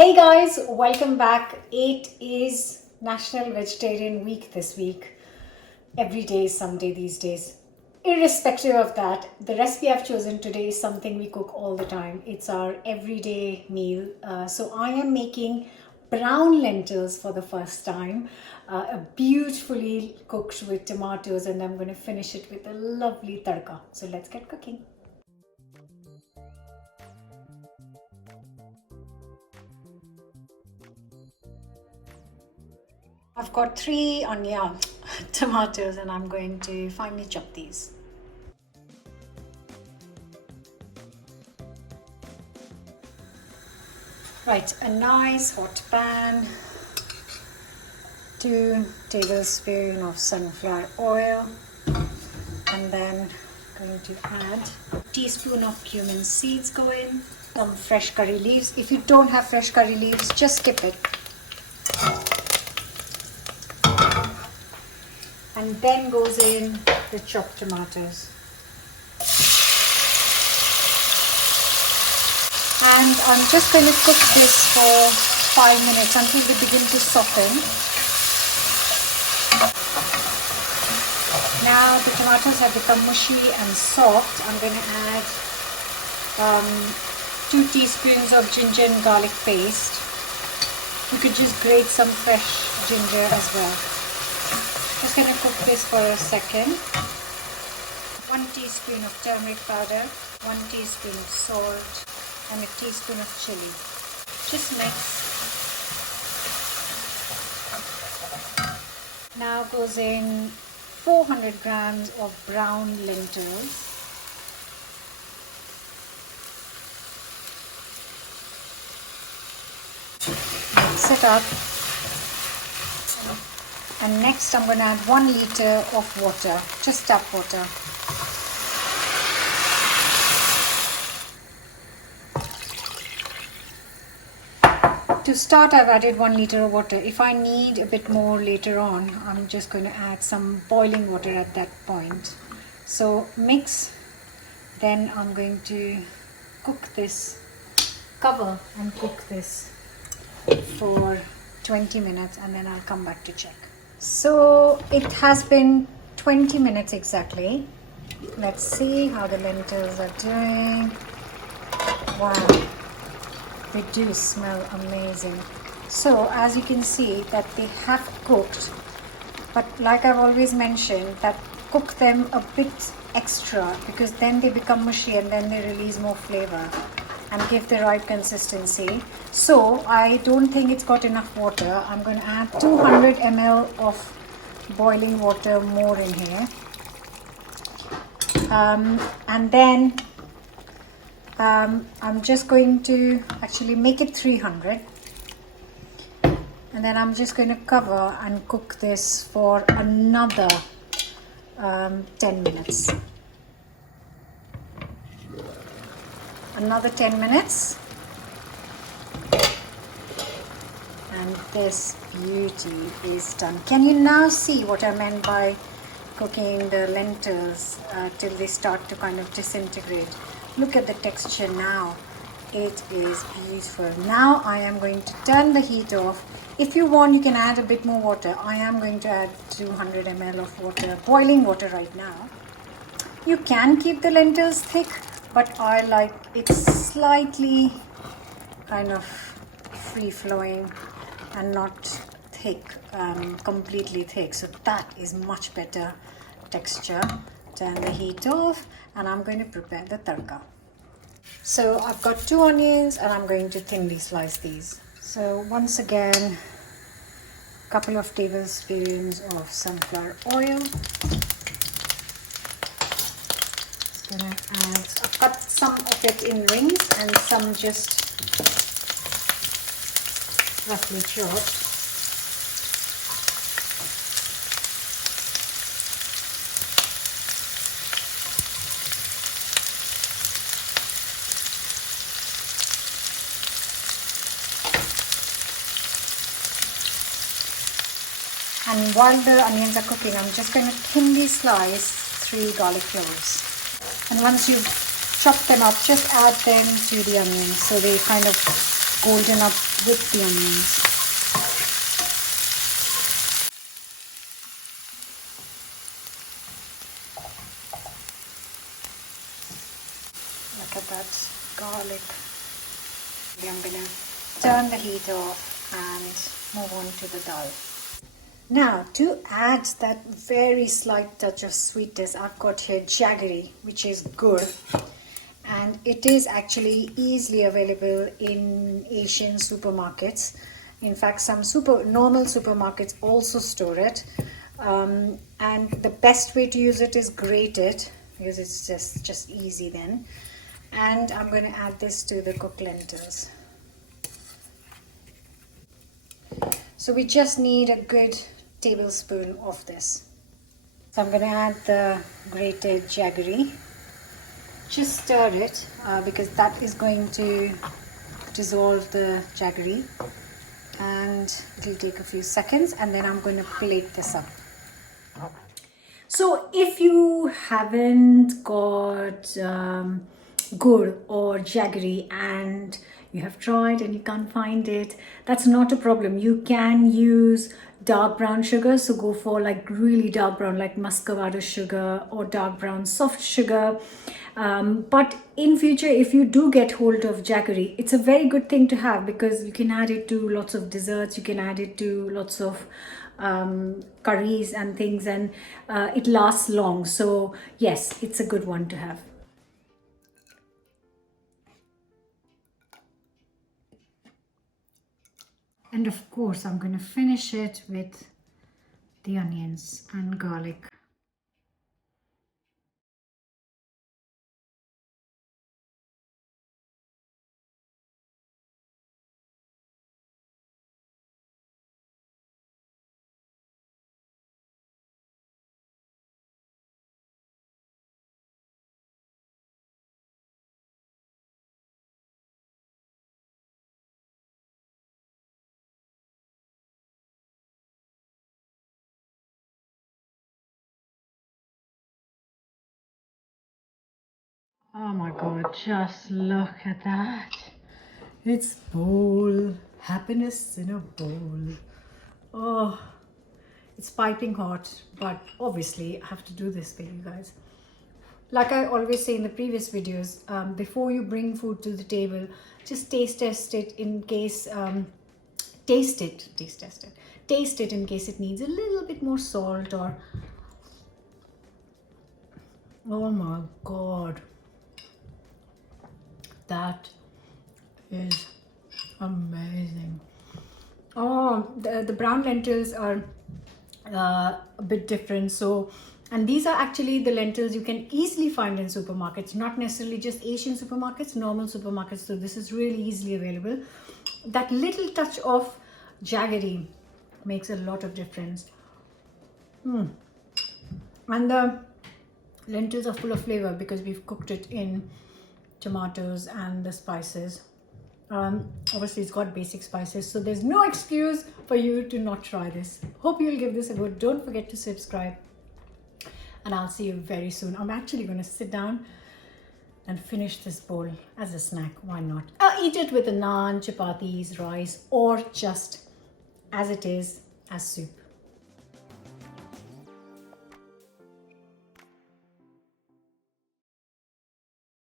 Hey guys, welcome back. It is National Vegetarian Week this week. Every day is Sunday these days. Irrespective of that, the recipe I've chosen today is something we cook all the time. It's our everyday meal. So I am making brown lentils for the first time, beautifully cooked with tomatoes, and I'm going to finish it with a lovely tadka. So let's get cooking. I've got 3 tomatoes and I'm going to finely chop these. Right, a nice hot pan, 2 tablespoons of sunflower oil, and then going to add a teaspoon of cumin seeds go in, some fresh curry leaves. If you don't have fresh curry leaves, just skip it. And then goes in the chopped tomatoes. And I'm just going to cook this for 5 minutes until they begin to soften. Now the tomatoes have become mushy and soft. I'm going to add 2 teaspoons of ginger and garlic paste. You could just grate some fresh ginger as well. Just going to cook this for a second. 1 teaspoon of turmeric powder, 1 teaspoon of salt, and a teaspoon of chili. Just mix. Now goes in 400 grams of brown lentils. Mix it up. And next I'm going to add 1 liter of water, just tap water. To start, I've added 1 liter of water. If I need a bit more later on, I'm just going to add some boiling water at that point. So mix, then I'm going to cook this, cover and cook this for 20 minutes and then I'll come back to check. So it has been 20 minutes exactly. Let's see how the lentils are doing. Wow, they do smell amazing. So as you can see that they have cooked, but like I've always mentioned, that cook them a bit extra because then they become mushy and then they release more flavor and give the right consistency. So I don't think it's got enough water. I'm going to add 200 ml of boiling water more in here. And then I'm just going to actually make it 300. And then I'm just going to cover and cook this for another 10 minutes. Another 10 minutes and this beauty is done. Can you now see what I meant by cooking the lentils till they start to kind of disintegrate? Look at the texture now. It is beautiful. Now I am going to turn the heat off. If you want, you can add a bit more water. I am going to add 200 ml of water, boiling water right now. You can keep the lentils thick, but I like it slightly kind of free-flowing and not thick, completely thick. So that is much better texture. Turn the heat off and I'm going to prepare the tadka. So I've got 2 onions and I'm going to thinly slice these. So once again, a couple of tablespoons of sunflower oil. Gonna cut some of it in rings and some just roughly chopped. And while the onions are cooking, I'm just going to thinly slice 3 garlic cloves. And once you've chop them up, just add them to the onions so they kind of golden up with the onions. Look at that garlic. I'm gonna turn the heat off and move on to the dal. Now, to add that very slight touch of sweetness, I've got here jaggery, which is good, and it is actually easily available in Asian supermarkets. In fact, some normal supermarkets also store it, and the best way to use it is grate it, because it's just easy then. And I'm going to add this to the cooked lentils. So we just need a good tablespoon of this. So I'm going to add the grated jaggery. Just stir it because that is going to dissolve the jaggery, and it'll take a few seconds, and then I'm going to plate this up. So if you haven't got gur or jaggery and you have tried and you can't find it, that's not a problem. You can use dark brown sugar, so go for like really dark brown, like muscovado sugar or dark brown soft sugar. But in future, if you do get hold of jaggery, it's a very good thing to have, because you can add it to lots of desserts, you can add it to lots of curries and things, and it lasts long. So yes, it's a good one to have. And of course, I'm going to finish it with the onions and garlic. Oh my God, just look at that. It's bowl, happiness in a bowl. Oh, it's piping hot, but obviously I have to do this for you guys. Like I always say in the previous videos, before you bring food to the table, just taste test it in case, taste it in case it needs a little bit more salt or, oh my God. That is amazing. Oh, the brown lentils are a bit different. So, and these are actually the lentils you can easily find in supermarkets, not necessarily just Asian supermarkets, normal supermarkets. So this is really easily available. That little touch of jaggery makes a lot of difference. And the lentils are full of flavor because we've cooked it in tomatoes and the spices. Obviously it's got basic spices, so there's no excuse for you to not try this. Hope you'll give this a go. Don't forget to subscribe, and I'll see you very soon. I'm actually going to sit down and finish this bowl as a snack. Why not? I'll eat it with a naan, chapatis, rice, or just as it is, as soup.